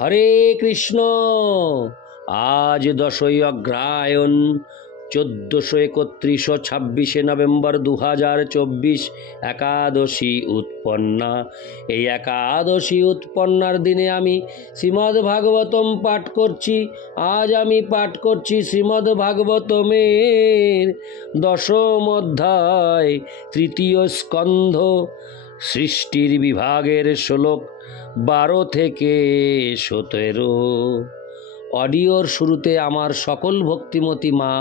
হরে কৃষ্ণ। আজ 10ই অগ্রহায়ণ 1431 26 নভেম্বর 2024 একাদশী উৎপন্না। এই একাদশী উৎপন্নার দিনে আমি শ্রীমদ্ ভাগবতম পাঠ করছি। আজ আমি পাঠ করছি শ্রীমদ্ ভাগবতমের 10ম অধ্যায় 3য় স্কন্ধ সৃষ্টির বিভাগের শ্লোক 12 থেকে 17। অডিওর শুরুতে আমার সকল ভক্তিমতী মা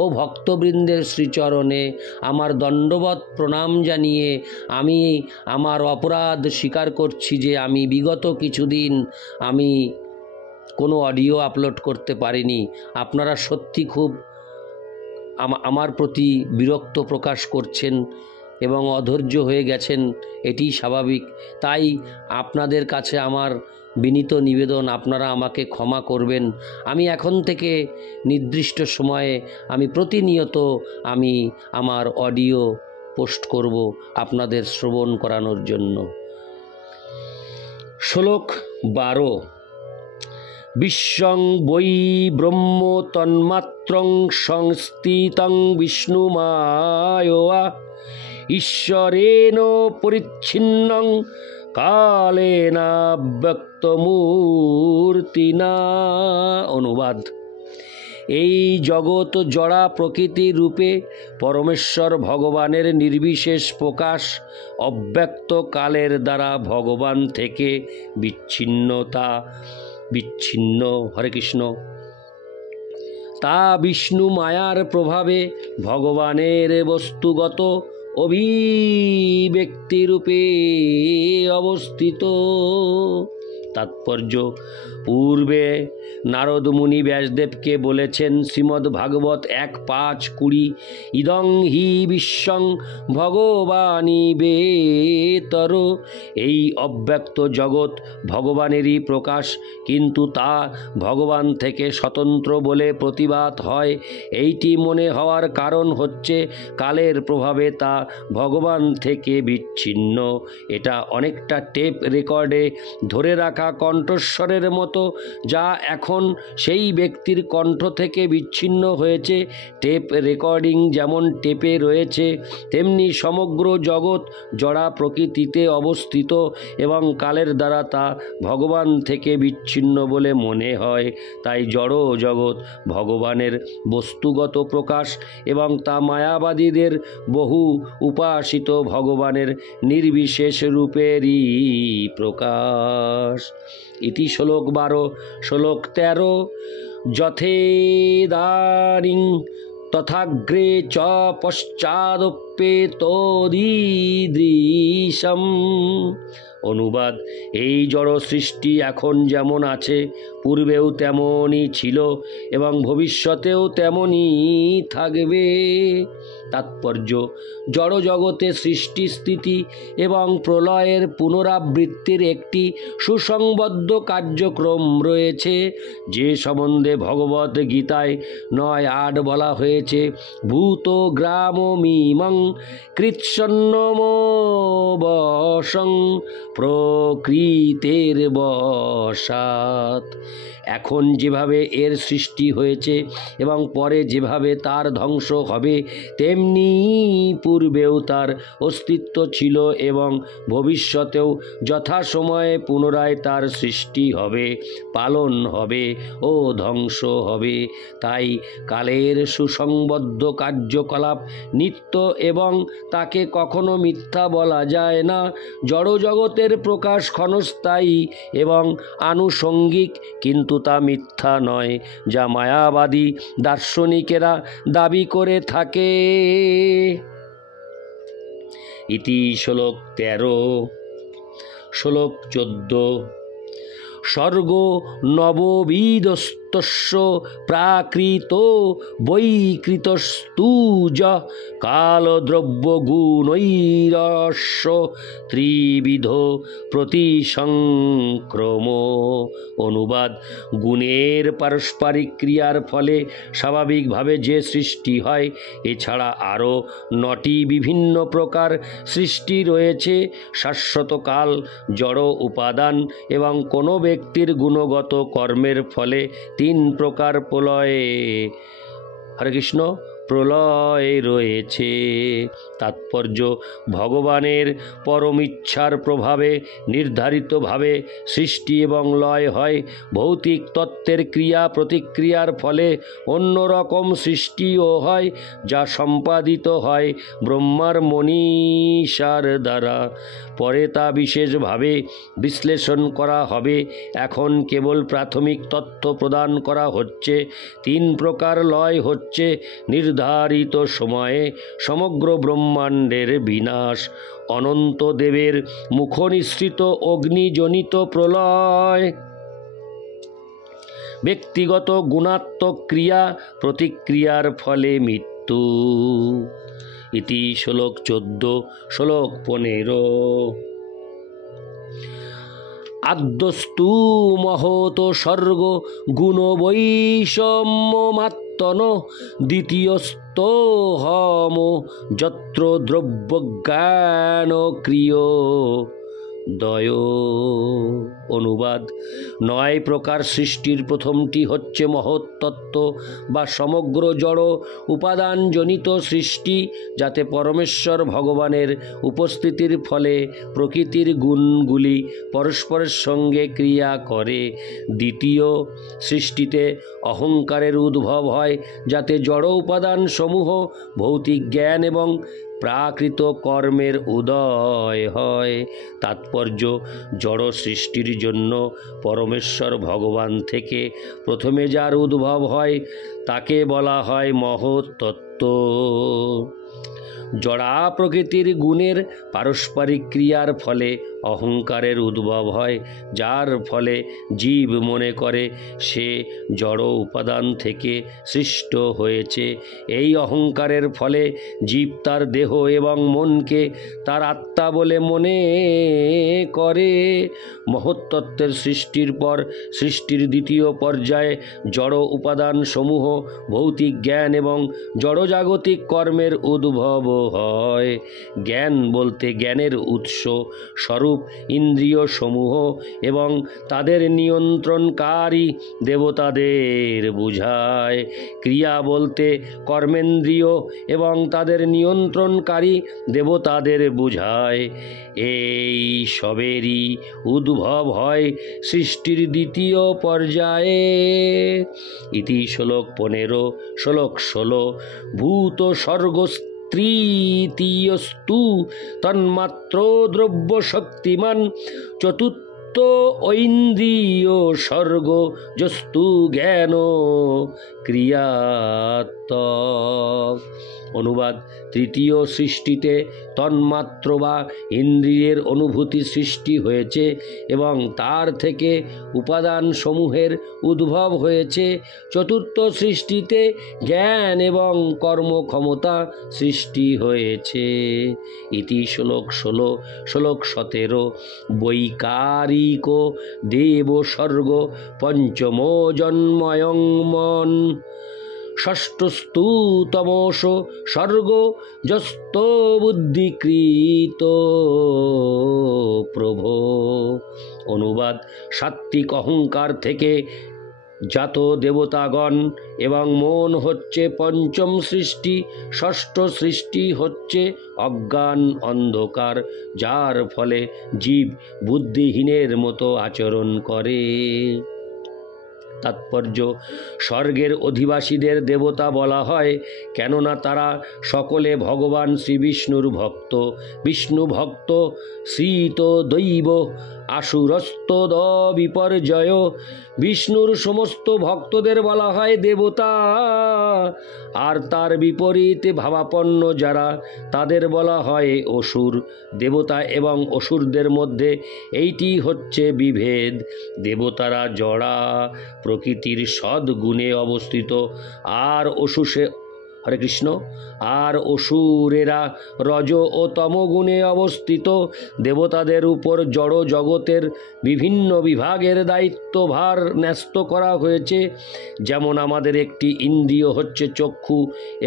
ও ভক্তবৃন্দের শ্রীচরণে আমার দণ্ডবৎ প্রণাম জানিয়ে আমি আমার অপরাধ স্বীকার করছি যে আমি বিগত কিছুদিন আমি কোনো অডিও আপলোড করতে পারিনি। আপনারা সত্যি খুব আমার প্রতি বিরক্ত প্রকাশ করছেন এবং অধৈর্য হয়ে গেছেন, এটি স্বাভাবিক। তাই আপনাদের কাছে আমার বিনীত নিবেদন, আপনারা আমাকে ক্ষমা করবেন। আমি এখন থেকে নির্দিষ্ট সময়ে আমি প্রতিনিয়ত আমার অডিও পোস্ট করব আপনাদের শ্রবণ করানোর জন্য। শ্লোক 12। বিশ্বং বৈ ব্রহ্ম তন্মাত্রং সংস্থিতং বিষ্ণুমায়োয়া ঈশ্বরেণ পরিচ্ছিন্নং কালেনা ব্যক্তমূর্তিনা। অনুবাদ: এই জগৎ জড়া প্রকৃতি রূপে পরমেশ্বর ভগবানের নির্বিশেষ প্রকাশ, অব্যক্ত কালের দ্বারা ভগবান থেকে বিচ্ছিন্ন। হরে কৃষ্ণ। তা বিষ্ণু মায়ার প্রভাবে ভগবানের বস্তুগত অভিব্যক্তিরূপে অবস্থিত। তাৎপর্য: পূর্বে নারদ মুনি ব্যাসদেবকে বলেছেন শ্রীমদ্ ভাগবত 1:5-20 ইদং হি বিশ্বং ভগবানি বেতর। এই অব্যক্ত জগৎ ভগবানেরই প্রকাশ, কিন্তু তা ভগবান থেকে স্বতন্ত্র বলে প্রতিভাত হয়। এইটি মনে হওয়ার কারণ হচ্ছে কালের প্রভাবে তা ভগবান থেকে বিচ্ছিন্ন। এটা অনেকটা টেপ রেকর্ডে ধরে রাখা কণ্ঠস্বরের মতো, যা এখন সেই ব্যক্তির কণ্ঠ থেকে বিচ্ছিন্ন হয়েছে। টেপ রেকর্ডিং যেমন টেপে রয়েছে, তেমনি সমগ্র জগৎ জড়া প্রকৃতিতে অবস্থিত এবং কালের দ্বারা তা ভগবান থেকে বিচ্ছিন্ন বলে মনে হয়। তাই জড় জগৎ ভগবানের বস্তুগত প্রকাশ এবং তা মায়াবাদীদের বহু উপাসিত ভগবানের নির্বিশেষ রূপেরই প্রকাশ। ইতি শ্লোক 12। শ্লোক 13। যথেদানিং তথাগ্রে চ পশ্চাদপ্যেতদীদৃশম। অনুবাদ: এই জড় সৃষ্টি এখন যেমন আছে, পূর্বেও তেমনই ছিল এবং ভবিষ্যতেও তেমনই থাকবে। তাৎপর্য: জড় জগতে সৃষ্টি, স্থিতি এবং প্রলয়ের পুনরাবৃত্তির একটি সুসংবদ্ধ কার্যক্রম রয়েছে, যে সম্বন্ধে ভগবদ্ গীতায় 9:8 বলা হয়েছে। ভূত গ্রামমিমং কৃৎসন্নমবশং প্রকৃতের বশাৎ। এখন যেভাবে এর সৃষ্টি হয়েছে এবং পরে যেভাবে তার ধ্বংস হবে, তেমনি পূর্বেও তার অস্তিত্ব ছিল এবং ভবিষ্যতেও যথাসময়ে পুনরায় তার সৃষ্টি হবে, পালন হবে ও ধ্বংস হবে। তাই কালের সুসংবদ্ধ কার্যকলাপ নিত্য এবং তাকে কখনো মিথ্যা বলা যায় না। জড়জগতের প্রকাশ ক্ষণস্থায়ী এবং আনুষঙ্গিক, কিন্তু তা মিথ্যা নয়, যা মায়াবাদী দার্শনিকেরা দাবি করে থাকে। ইতি শ্লোক 13। শ্লোক 14। স্বর্গো নববিদস্তু প্রত্যস্য প্রাকৃত বৈকৃতস্তুজ কালদ্রব্য গুণৈরস্য ত্রিবিধ প্রতিসংক্রম। অনুবাদ: গুণের পারস্পরিক ক্রিয়ার ফলে স্বাভাবিকভাবে যে সৃষ্টি হয়, এছাড়া আরও 9টি বিভিন্ন প্রকার সৃষ্টি রয়েছে: শাশ্বতকাল, জড় উপাদান এবং কোনো ব্যক্তির গুণগত কর্মের ফলে 3 প্রকার প্রলয়ে হরে কৃষ্ণ প্রলয় রয়েছে। তাৎপর্য: ভগবানের পরম ইচ্ছার প্রভাবে নির্ধারিতভাবে সৃষ্টি এবং লয় হয়। ভৌতিক তত্ত্বের ক্রিয়া প্রতিক্রিয়ার ফলে অন্যরকম সৃষ্টিও হয়, যা সম্পাদিত হয় ব্রহ্মার মনীষার দ্বারা। পরে তা বিশেষভাবে বিশ্লেষণ করা হবে। এখন কেবল প্রাথমিক তথ্য প্রদান করা হচ্ছে। 3 প্রকার লয় হচ্ছে: নির্ধারিত সময়ে সমগ্র ব্রহ্মাণ্ডের বিনাশ, অনন্ত দেবের মুখনিসৃত অগ্নিজনিত প্রলয়, ব্যক্তিগত গুণাত্মক ক্রিয়া প্রতিক্রিয়ার ফলে মৃত্যু। ইতি শ্লোক 14। শ্লোক 15। আদ্যস্তু মহত স্বর্গ গুণ বৈষম্যমাত্মন দ্বিতীয়স্তোহম যত্র দ্রব্যজ্ঞান ক্রিয় দয়। অনুবাদ: 9 প্রকার সৃষ্টির প্রথমটি হচ্ছে মহৎ তত্ত্ব বা সমগ্র জড় উপাদানজনিত সৃষ্টি, যাতে পরমেশ্বর ভগবানের উপস্থিতির ফলে প্রকৃতির গুণগুলি পরস্পরের সঙ্গে ক্রিয়া করে। দ্বিতীয় সৃষ্টিতে অহংকারের উদ্ভব হয়, যাতে জড় উপাদান সমূহ ভৌতিক জ্ঞান এবং প্রাকৃত কর্মের উদয় হয়। তাৎপর্য: জড় সৃষ্টির জন্য পরমেশ্বর ভগবান থেকে প্রথমে যার উদ্ভব হয়, তাকে বলা হয় মহৎ তত্ত্ব। জড়া প্রকৃতির গুণের পারস্পরিক ক্রিয়ার ফলে অহংকারের উদ্ভব হয়, যার ফলে জীব মনে করে সে জড় উপাদান থেকে সৃষ্ট হয়েছে। এই অহংকারের ফলে জীব তার দেহ এবং মনকে তার আত্মা বলে মনে করে। মহত্তত্ত্বের সৃষ্টির পর সৃষ্টির দ্বিতীয় পর্যায়ে জড় উপাদান সমূহ ভৌতিক জ্ঞান এবং জড়জাগতিক কর্মের উদ্ভব হয়। জ্ঞান বলতে জ্ঞানের উৎস স্বরূপ ইন্দ্রিয় সমূহ এবং তাদের নিয়ন্ত্রণকারী দেবতাদের বুঝায়। ক্রিয়া বলতে কর্মেন্দ্রিয় এবং তাদের নিয়ন্ত্রণকারী দেবতাদের বুঝায়। এই সবেরই উদ্ভব হয় সৃষ্টির দ্বিতীয় পর্যায়ে। ইতি শ্লোক 15। শ্লোক 16। ভূত স্বর্গ তৃতীয়স্তু তন্মাত্র দ্রব্য শক্তিমান চতুর্থ ঐন্দ্রিয় স্বর্গ যস্তু জ্ঞান ক্রিয়াত্মক। অনুবাদ: তৃতীয় সৃষ্টিতে তন্মাত্র বা ইন্দ্রিয়ের অনুভূতি সৃষ্টি হয়েছে এবং তার থেকে উপাদান সমূহের উদ্ভব হয়েছে। চতুর্থ সৃষ্টিতে জ্ঞান এবং কর্মক্ষমতা সৃষ্টি হয়েছে। ইতি শ্লোক 16। শ্লোক 17। বৈকারিক দেব স্বর্গ পঞ্চম জন্ময়ং মন ষষ্ঠস্তু তমস স্বর্গ যস্ত বুদ্ধিকৃত প্রভো। অনুবাদ: সাত্ত্বিক অহংকার থেকে জাত দেবতাগণ এবং মন হচ্ছে পঞ্চম সৃষ্টি। ষষ্ঠ সৃষ্টি হচ্ছে অজ্ঞান অন্ধকার, যার ফলে জীব বুদ্ধিহীনের মতো আচরণ করে। তাৎপর্য: স্বর্গের অধিবাসীদের দেবতা বলা হয়, কেননা তারা সকলে ভগবান শ্রী বিষ্ণুর ভক্ত। বিষ্ণু ভক্ত শ্রীত দৈব আসুরস্তদ বিপর্যয়। বিষ্ণুর সমস্ত ভক্তদের বলা হয় দেবতা, আর তার বিপরীতে ভাবাপন্ন যারা, তাদের বলা হয় অসুর। দেবতা এবং অসুরদের মধ্যে এইটি হচ্ছে বিভেদ। দেবতারা জড়া প্রকৃতির সদ্গুণে অবস্থিত, আর হরে কৃষ্ণ, আর অসুরেরা রজ ও তমগুণে অবস্থিত। দেবতাদের উপর জড় জগতের বিভিন্ন বিভাগের দায়িত্বভার ন্যস্ত করা হয়েছে। যেমন আমাদের একটি ইন্দ্রিয় হচ্ছে চক্ষু,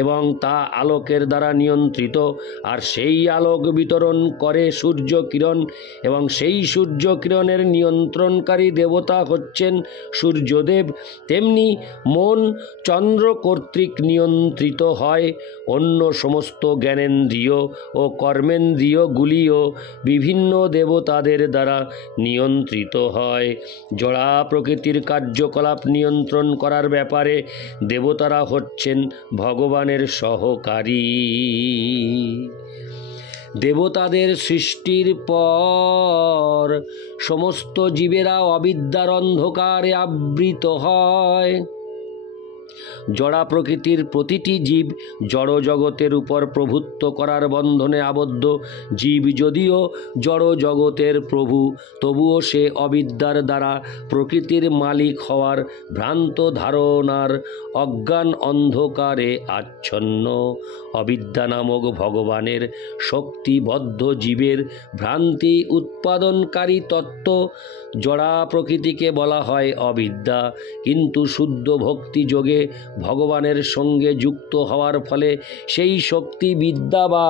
এবং তা আলোকের দ্বারা নিয়ন্ত্রিত, আর সেই আলোক বিতরণ করে সূর্য কিরণ, এবং সেই সূর্য কিরণের নিয়ন্ত্রণকারী দেবতা হচ্ছেন সূর্যদেব। তেমনি মন চন্দ্র কর্তৃক নিয়ন্ত্রিত হয়। অন্য সমস্ত জ্ঞানেন্দ্রিয় ও কর্মেন্দ্রিয়গুলিও বিভিন্ন দেবতাদের দ্বারা নিয়ন্ত্রিত হয়। জড়া প্রকৃতির কার্যকলাপ নিয়ন্ত্রণ করার ব্যাপারে দেবতারা হচ্ছেন ভগবানের সহকারী। দেবতাদের সৃষ্টির পর সমস্ত জীবেরা অবিদ্যার অন্ধকারে আবৃত হয়। জড়া প্রকৃতির প্রতিটি জীব জড় জগতের উপর প্রভুত্ব করার বন্ধনে আবদ্ধ। জীব যদিও জড় জগতের প্রভু, তবুও সে অবিদ্যার দ্বারা প্রকৃতির মালিক হওয়ার ভ্রান্ত ধারণার অজ্ঞান অন্ধকারে আচ্ছন্ন। অবিদ্যা নামক ভগবানের শক্তিবদ্ধ জীবের ভ্রান্তি উৎপাদনকারী তত্ত্ব। জড়া প্রকৃতিকে বলা হয় অবিদ্যা, কিন্তু শুদ্ধ ভক্তি যোগে ভগবানের সঙ্গে যুক্ত হওয়ার ফলে সেই শক্তি বিদ্যা বা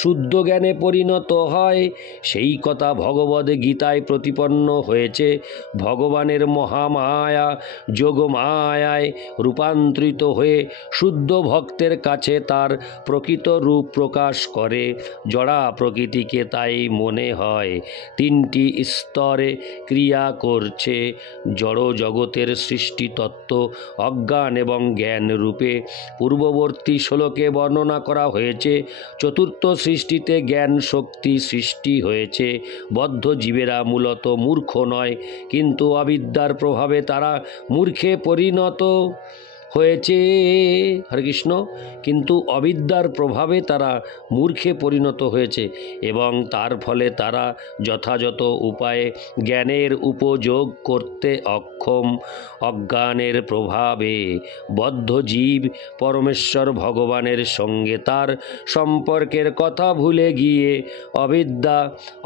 শুদ্ধ জ্ঞানে পরিণত হয়। সেই কথা ভগবদ গীতায় প্রতিপন্ন হয়েছে। ভগবানের মহামায়া যোগমায়ায় রূপান্তরিত হয়ে শুদ্ধ ভক্তের কাছে তার প্রকৃত রূপ প্রকাশ করে। জড়া প্রকৃতিকে তাই মনে হয় তিনটি স্তরে ক্রিয়া করছে। জড় জগতের সৃষ্টি তত্ত্ব অজ্ঞান এবং জ্ঞান রূপে পূর্ববর্তী শ্লোকে বর্ণনা করা হয়েছে। চতুর্থ সৃষ্টিতে জ্ঞান শক্তি সৃষ্টি হয়েছে। বদ্ধ জীবেরা মূলত মূর্খ নয়, কিন্তু অবিদ্যার প্রভাবে তারা মূর্খে পরিণত হয়েছে। হরে কৃষ্ণ। কিন্তু অবিদ্যার প্রভাবে তারা মূর্খে পরিণত হয়েছে, এবং তার ফলে তারা যথাযথ উপায়ে জ্ঞানের উপযোগ করতে অক্ষম। অজ্ঞানের প্রভাবে বদ্ধ জীব পরমেশ্বর ভগবানের সঙ্গে তার সম্পর্কের কথা ভুলে গিয়ে অবিদ্যা,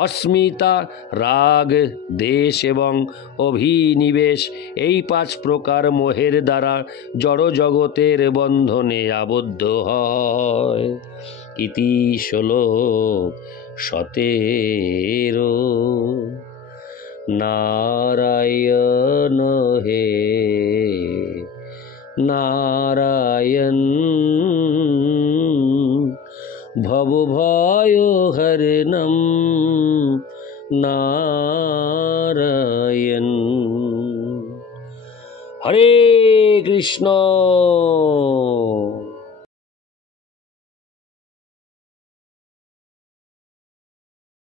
অস্মিতা, রাগ, দ্বেষ এবং অভিনিবেশ এই 5 প্রকার মোহের দ্বারা জড় জগতের বন্ধনে আবদ্ধ হয়। ইতি শ্লোক 17। নারায়ণ হে নারায়ণ, ভবভয় হরণম নারায়ণ। হরে কৃষ্ণ।